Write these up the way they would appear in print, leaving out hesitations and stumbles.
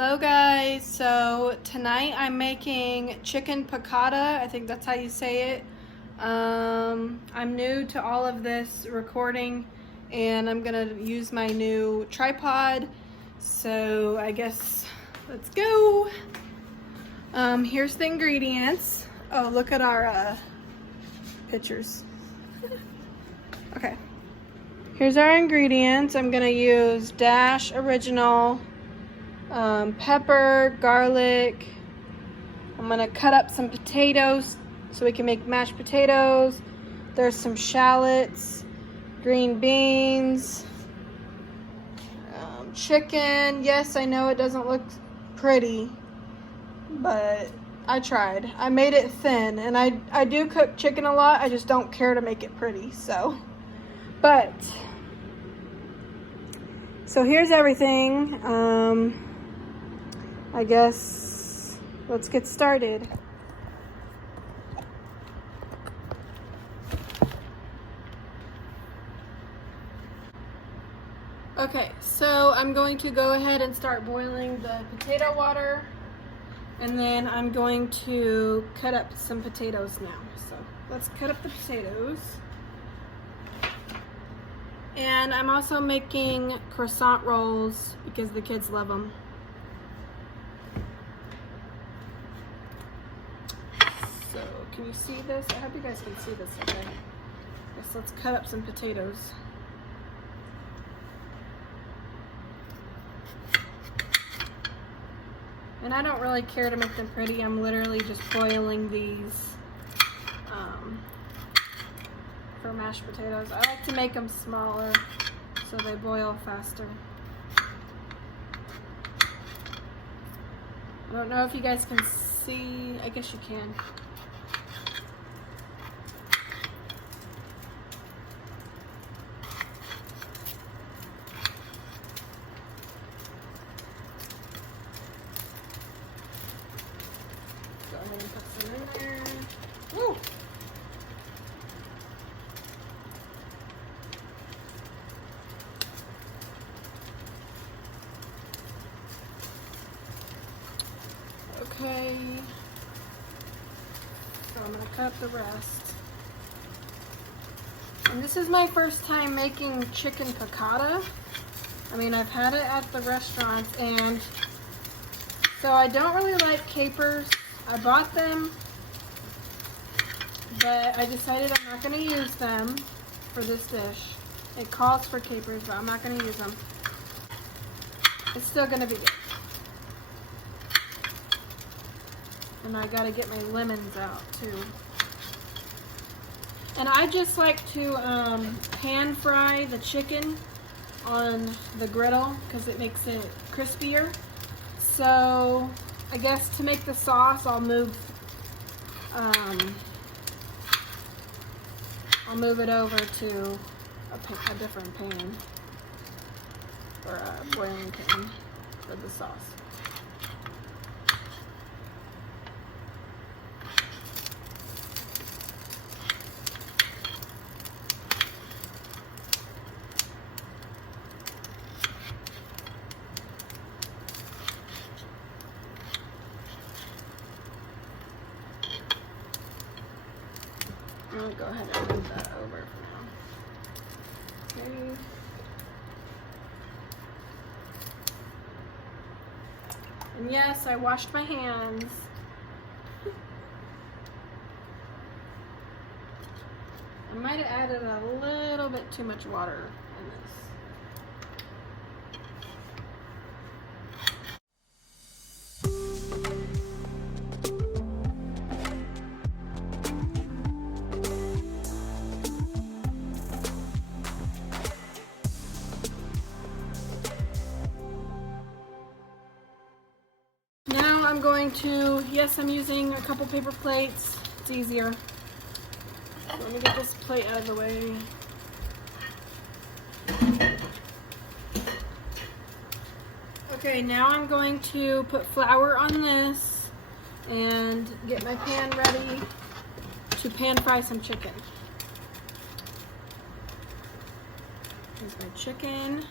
Hello guys, so tonight I'm making chicken piccata. I think that's how you say it. I'm new to all of this recording and I'm gonna use my new tripod, so I guess let's go. Here's the ingredients. Oh, look at our pictures. Okay, here's our ingredients. I'm gonna use Dash Original, pepper, garlic. I'm gonna cut up some potatoes so we can make mashed potatoes. There's some shallots, green beans, chicken. Yes, I know it doesn't look pretty, but I tried. I made it thin, and I do cook chicken a lot. I just don't care to make it pretty, so. So here's everything. I guess let's get started. Okay, so I'm going to go ahead and start boiling the potato water, and then I'm going to cut up some potatoes now. So let's cut up the potatoes. And I'm also making croissant rolls because the kids love them. So can you see this? I hope you guys can see this okay. Yes, let's cut up some potatoes. And I don't really care to make them pretty. I'm literally just boiling these for mashed potatoes. I like to make them smaller so they boil faster. I don't know if you guys can see. I guess you can. So I'm going to put some in there. Woo! Okay, so I'm going to cut up the rest. And this is my first time making chicken piccata. I mean, I've had it at the restaurants, and so I don't really like capers. I bought them, but I decided I'm not going to use them for this dish. It calls for capers, but I'm not going to use them. It's still going to be good. And I gotta get my lemons out too. And I just like to pan fry the chicken on the griddle because it makes it crispier. So I guess to make the sauce, I'll move it over to a different pan, or a boiling pan for the sauce. I'm going to go ahead and move that over for now. Okay. And yes, I washed my hands. I might have added a little bit too much water in this. Now I'm going to, yes, I'm using a couple paper plates. It's easier. Let me get this plate out of the way. Okay, now I'm going to put flour on this and get my pan ready to pan fry some chicken. Here's my chicken.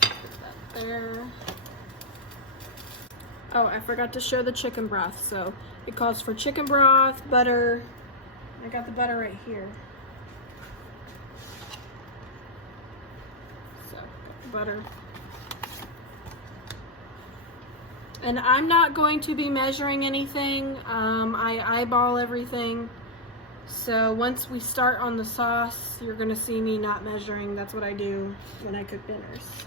Put that there. Oh, I forgot to show the chicken broth. So it calls for chicken broth, butter. I got the butter right here. So, got the butter. And I'm not going to be measuring anything. I eyeball everything. So once we start on the sauce, you're gonna see me not measuring. That's what I do when I cook dinners.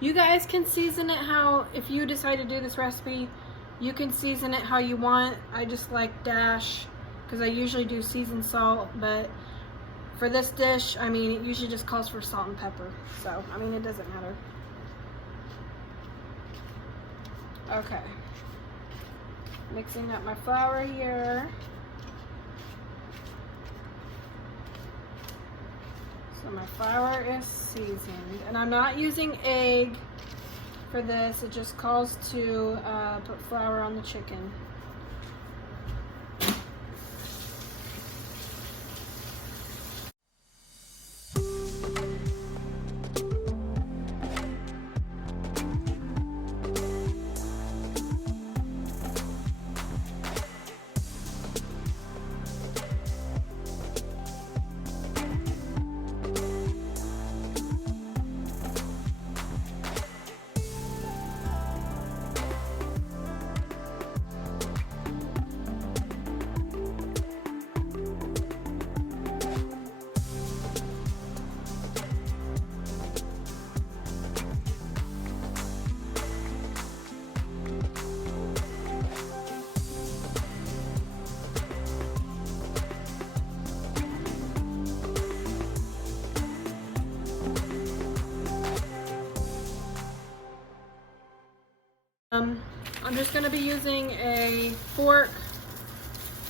You guys can season it how, if you decide to do this recipe, you can season it how you want. I just like dash because I usually do seasoned salt, but for this dish, I mean, it usually just calls for salt and pepper. So, I mean, it doesn't matter. Okay. Mixing up my flour here. So my flour is seasoned, and I'm not using egg for this. It just calls to put flour on the chicken. I'm just going to be using a fork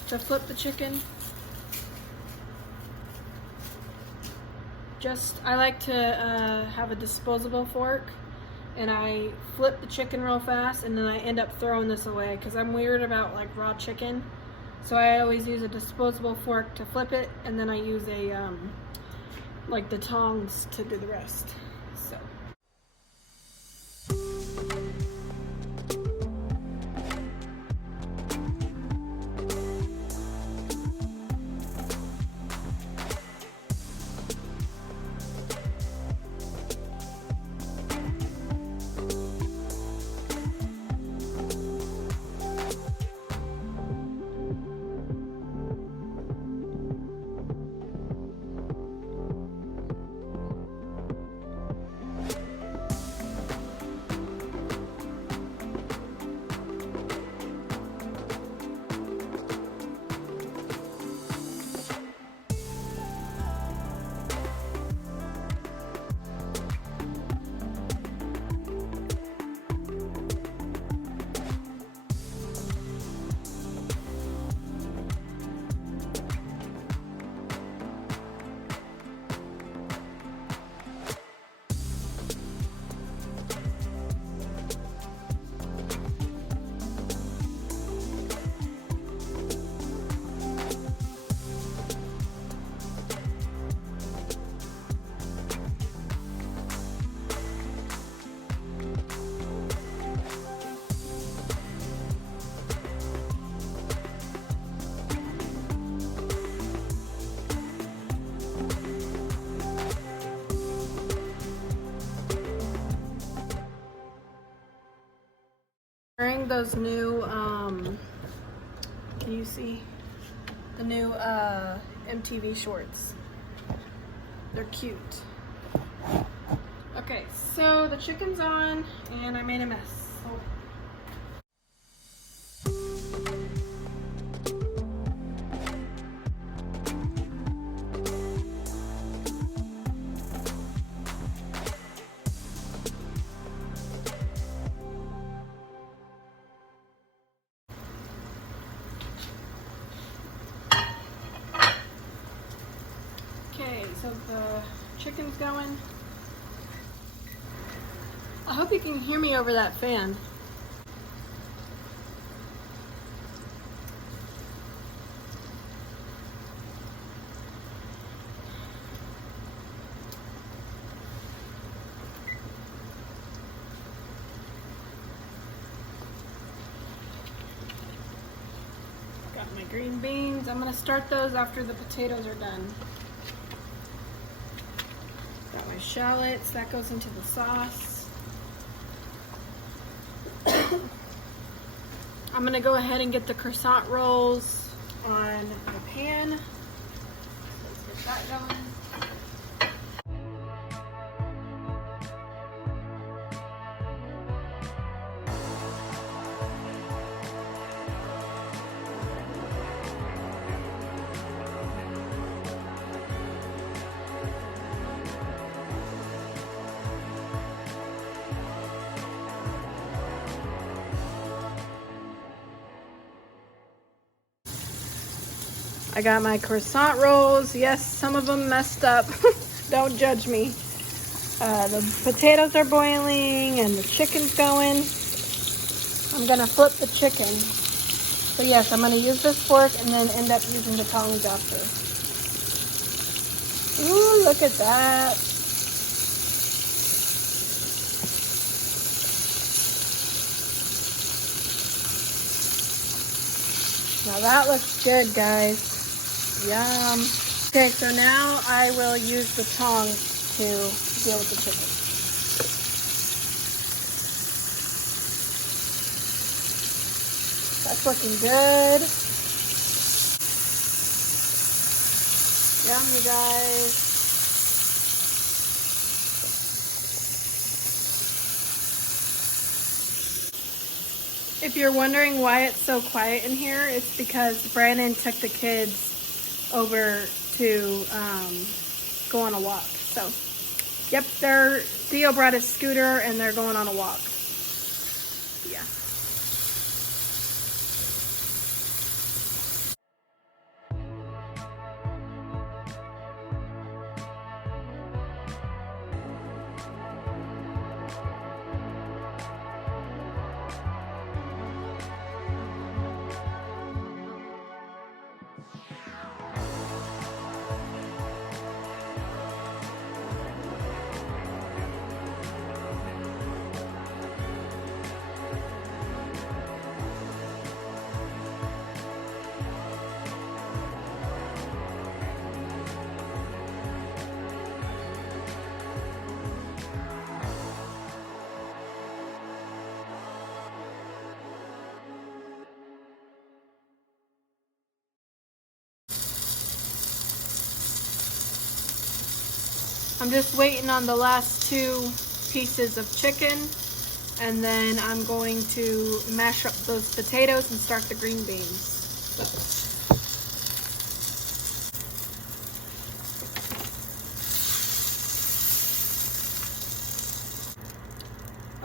to flip the chicken. I like to have a disposable fork, and I flip the chicken real fast, and then I end up throwing this away because I'm weird about like raw chicken. So I always use a disposable fork to flip it, and then I use a like the tongs to do the rest. So. Wearing those new, can you see? The new MTV shorts. They're cute. Okay. Okay, so the chicken's on and I made a mess. Oh. Okay, so the chicken's going. I hope you can hear me over that fan. Got my green beans. I'm gonna start those after the potatoes are done. Got my shallots, that goes into the sauce. I'm gonna go ahead and get the croissant rolls on the pan. Let's get that going. I got my croissant rolls. Yes, some of them messed up. Don't judge me. The potatoes are boiling and the chicken's going. I'm gonna flip the chicken. So yes, I'm gonna use this fork and then end up using the tongs after. Ooh, look at that. Now that looks good, guys. Yum. Okay, so now I will use the tongs to deal with the chicken. That's looking good. Yum, you guys. If you're wondering why it's so quiet in here, it's because Brandon took the kids over to go on a walk. So, yep, Theo brought his scooter and they're going on a walk. Yeah. I'm just waiting on the last 2 pieces of chicken, and then I'm going to mash up those potatoes and start the green beans.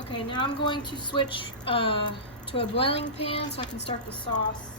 Okay, now I'm going to switch to a boiling pan so I can start the sauce.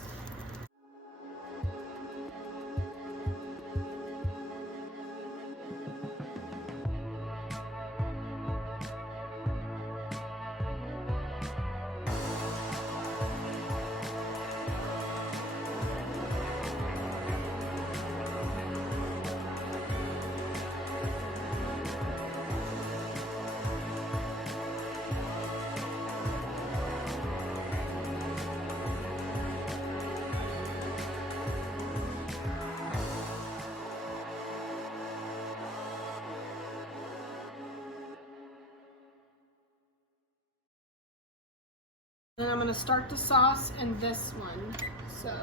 Then I'm going to start the sauce in this one. So,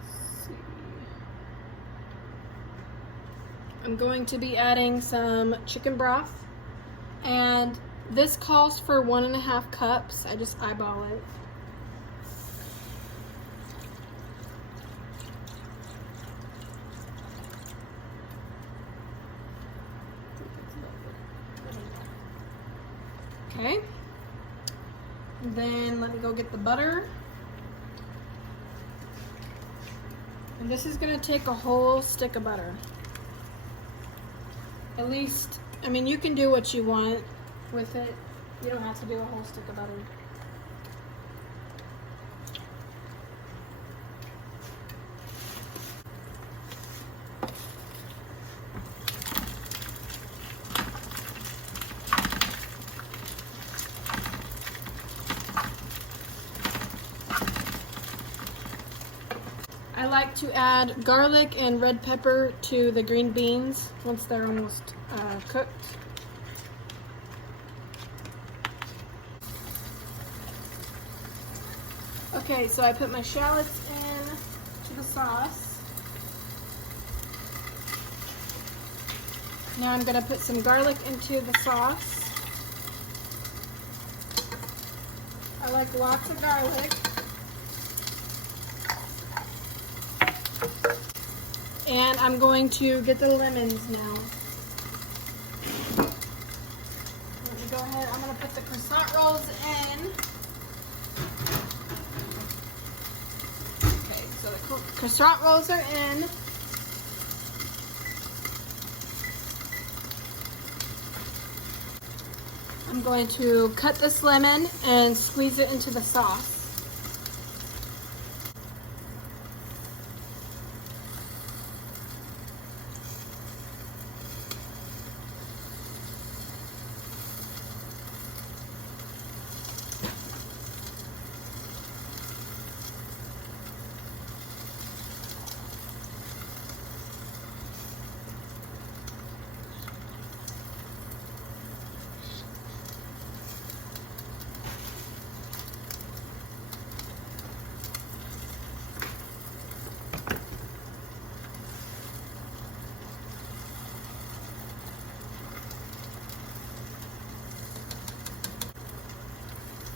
let's see. I'm going to be adding some chicken broth, and this calls for 1.5 cups. I just eyeball it. Okay, then let me go get the butter. And this is gonna take a whole stick of butter. At least, I mean, you can do what you want with it. You don't have to do a whole stick of butter. I like to add garlic and red pepper to the green beans once they're almost cooked. Okay, so I put my shallots in to the sauce. Now I'm going to put some garlic into the sauce. I like lots of garlic. And I'm going to get the lemons now. Let me go ahead. I'm going to put the croissant rolls in. Okay, so the croissant rolls are in. I'm going to cut this lemon and squeeze it into the sauce.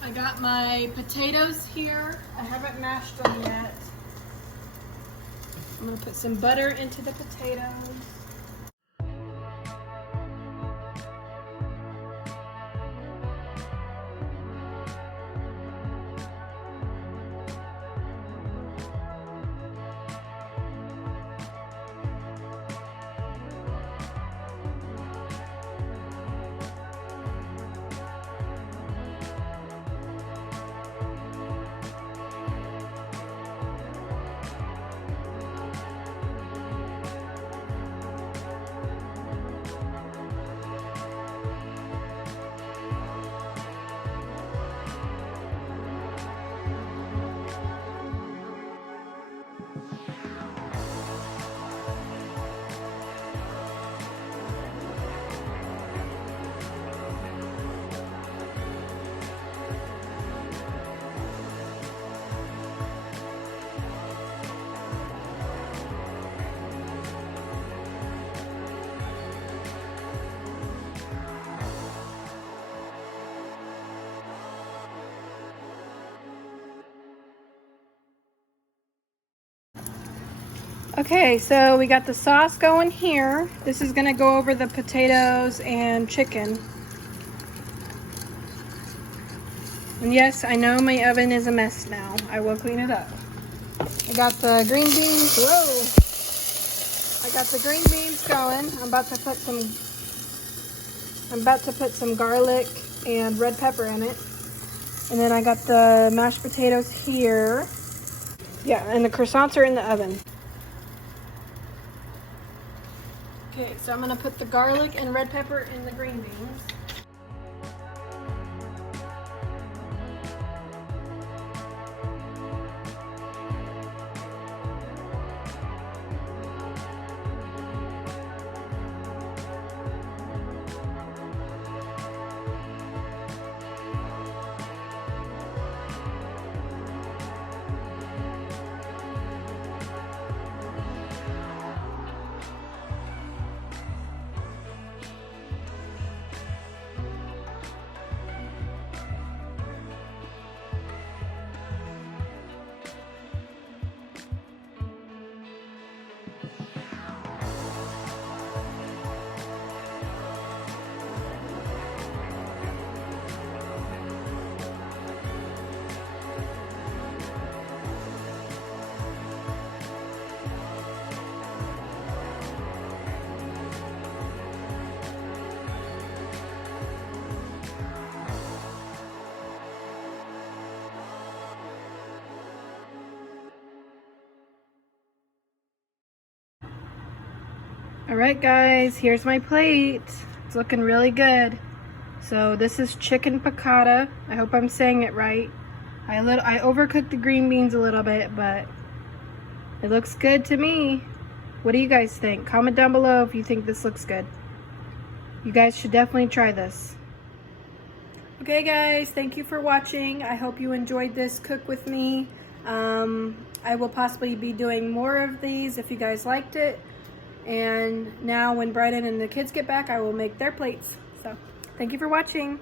I got my potatoes here. I haven't mashed them yet. I'm going to put some butter into the potatoes. Okay, so we got the sauce going here. This is gonna go over the potatoes and chicken. And yes, I know my oven is a mess now. I will clean it up. I got the green beans, whoa! I got the green beans going. I'm about to put some garlic and red pepper in it. And then I got the mashed potatoes here. Yeah, and the croissants are in the oven. Okay, so I'm gonna put the garlic and red pepper in the green beans. All right, guys, here's my plate. It's looking really good. So this is chicken piccata. I hope I'm saying it right. I overcooked the green beans a little bit, but it looks good to me. What do you guys think? Comment down below if you think this looks good. You guys should definitely try this. Okay guys, thank you for watching. I hope you enjoyed this cook with me. I will possibly be doing more of these if you guys liked it. And now when Bryden and the kids get back, I will make their plates. So thank you for watching.